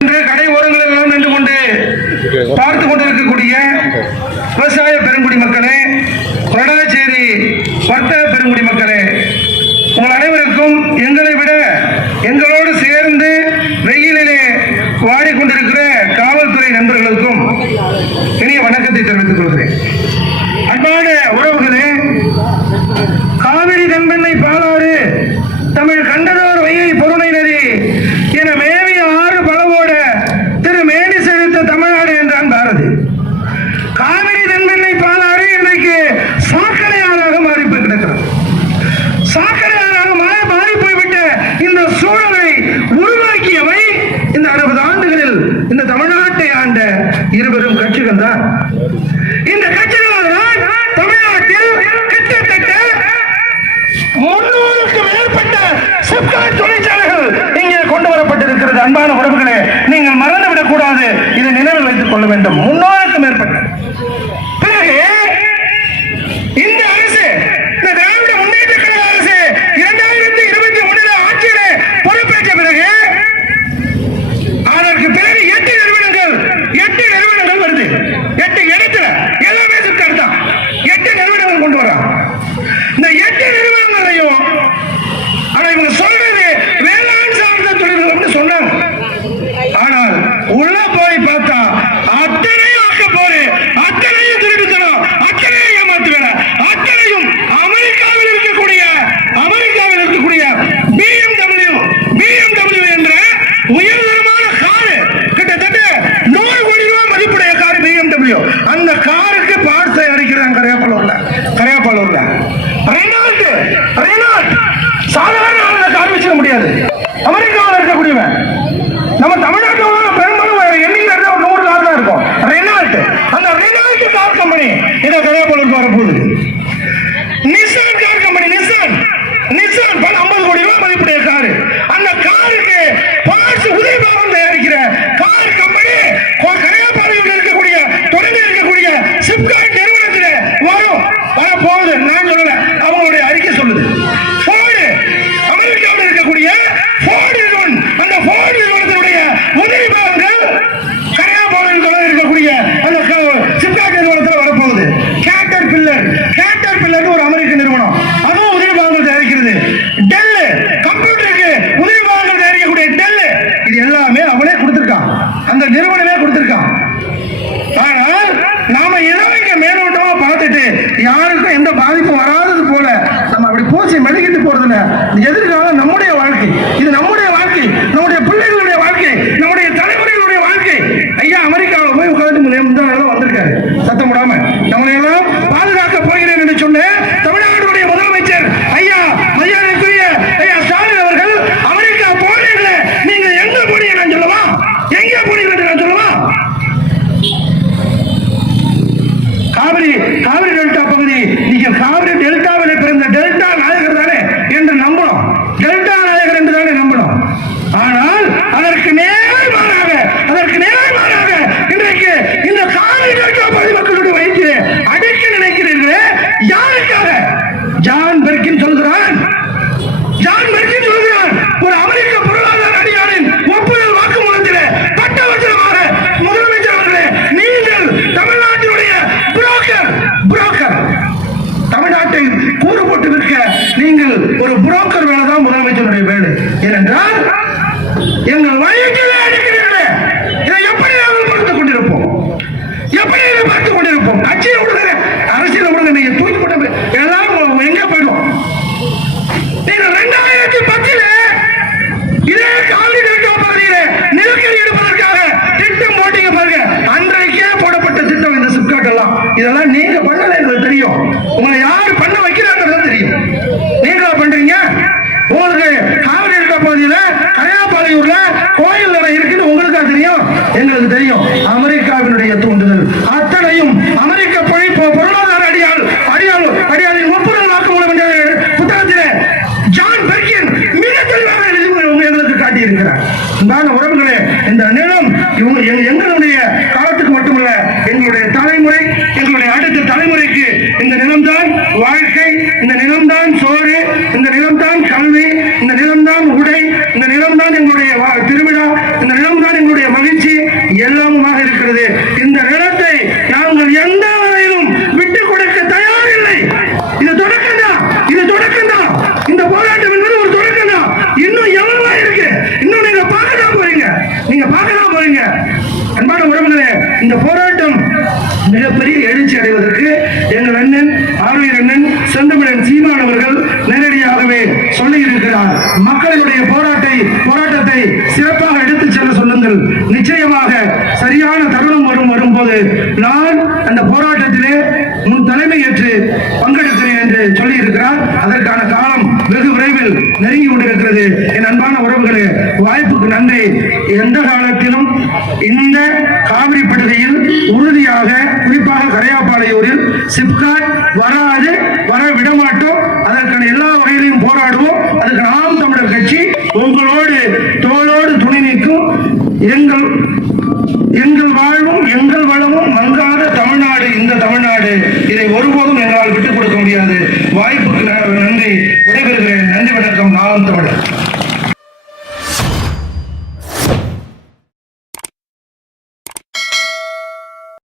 கடை ஓரங்கள் எல்லாம் நின்று கொண்டு பார்த்து கொண்டிருக்கக்கூடிய விவசாய பெருங்குடி மக்களே கொடகச்சேரி வர்த்தக பெருங்குடி மக்களே உங்கள் அனைவருக்கும் எங்களை விட இருவரும் கட்சிகள் தான். இந்த கட்சிகள் தமிழ்நாட்டில் கிட்டத்தட்ட முன்னூறுக்கு மேற்பட்ட சிப்காட் தொழிற்சாலைகள் இங்கே கொண்டு வரப்பட்டிருக்கிறது. அன்பான உறவுகளே நீங்கள் மறந்துவிடக் கூடாது இதை நினைவில் வைத்துக் கொள்ள வேண்டும். முன்னோர் சொல்லுவேன். நம்ம தமிழ்நாட்டில் பெரும்பாலும் எண்ணிக்கை ஒரு நூறு தான் இருக்கும். ரெனால்ட் அந்த ரெனால்ட் கார் கம்பெனி இதை கடையாப்பளுக்கு வரப்போகுது Nissan car company Nissan Nissan பல ஐம்பது கோடி ரூபாய் மதிப்புடைய கார் அந்த காருக்கு பார்ட்ஸ் உதயபாரம் தயாரிக்கிற கார் கம்பெனி கடையாப்பாளையில் இருக்கக்கூடிய தொடர்ந்து இருக்கக்கூடிய சிப்காட் நிறுவனத்தில் வரும். வர போகுது இதெல்லாம் நீங்க பண்ணல எனக்கு தெரியும். உங்களை யாரு பண்ண வைக்கிறாங்கிறது தெரியும். நீங்களா பண்றீங்க? உங்களுக்கு காவிரி இருக்க பகுதியில கரையாப்பாளையூர்ல கோயில் இருக்குன்னு உங்களுக்கா தெரியும்? எங்களுக்கு தெரியும். அமெரிக்காவினுடைய தூண்டுதல். அத்தனையும் அமெரிக்க பொழிப்பு பொருளாதார அடியாள் அடியாள் அடியாளின் ஒப்புரல் ஆக்கம் என்ற புத்தகத்தில் ஜான் பெர்கின் மிக தெளிவாக எழுதி எங்களுக்கு காட்டியிருக்கிறார். உறவுகளே இந்த நிலம் இவங்க எங்களும் இந்த நிலம்தான் சோறு இந்த நிலம்தான் கல்வி இந்த நிலம்தான் உடை இந்த நிலம்தான் எங்களுடைய திருவிழா இந்த நிலம்தான் எங்களுடைய மகிழ்ச்சி எல்லாமுமாக இருக்கிறது. இந்த நிலத்தை நாங்கள் எந்த வரையிலும் விட்டு கொடுக்க தயாரில்லை. இது தொடக்கம் தான் இது தொடக்கம் தான் இந்த போராட்டம் என்பது ஒரு தொடக்கம் தான் இன்னும் எவ்வளவா இருக்கு. இன்னும் நீங்க பார்க்கலாம் போறீங்க. நீங்க பார்க்கலாம் போறீங்க. அன்பான உறவுகளே இந்த போராட்டம் மிகப்பெரிய எழுச்சி அடைவதற்கு எங்கள் அண்ணன் செந்தமிழன் சீமான் அவர்கள் நேரடியாகவே சொல்லி இருக்கிறார் மக்களுடைய போராட்டை போராட்டத்தை சிறப்பாக எடுத்துச் செல்ல சொல்லுங்கள். நிச்சயமாக சரியான தருணம் வரும் வரும்போது நான் அந்த போராட்டத்திலே முன் தலைமை ஏற்று பங்கெடுக்கிறேன் என்று சொல்லி இருக்கிறார் அதற்கான காலம் வெகு விரைவில் நெருங்கி கொண்டிருக்கிறது. என் அன்பான உறவுகளே வாய்ப்புக்கு நன்றி. எந்த காலத்திலும் இந்த காவிரி படுகையில் உறுதியாக குறிப்பாக கரையாப்பாளையூரில் சிப்காட் வராது வாய்ப்புக்கு நன்றி விடைபெறுகிறேன். நன்றி வணக்கம். நாம் தமிழர்.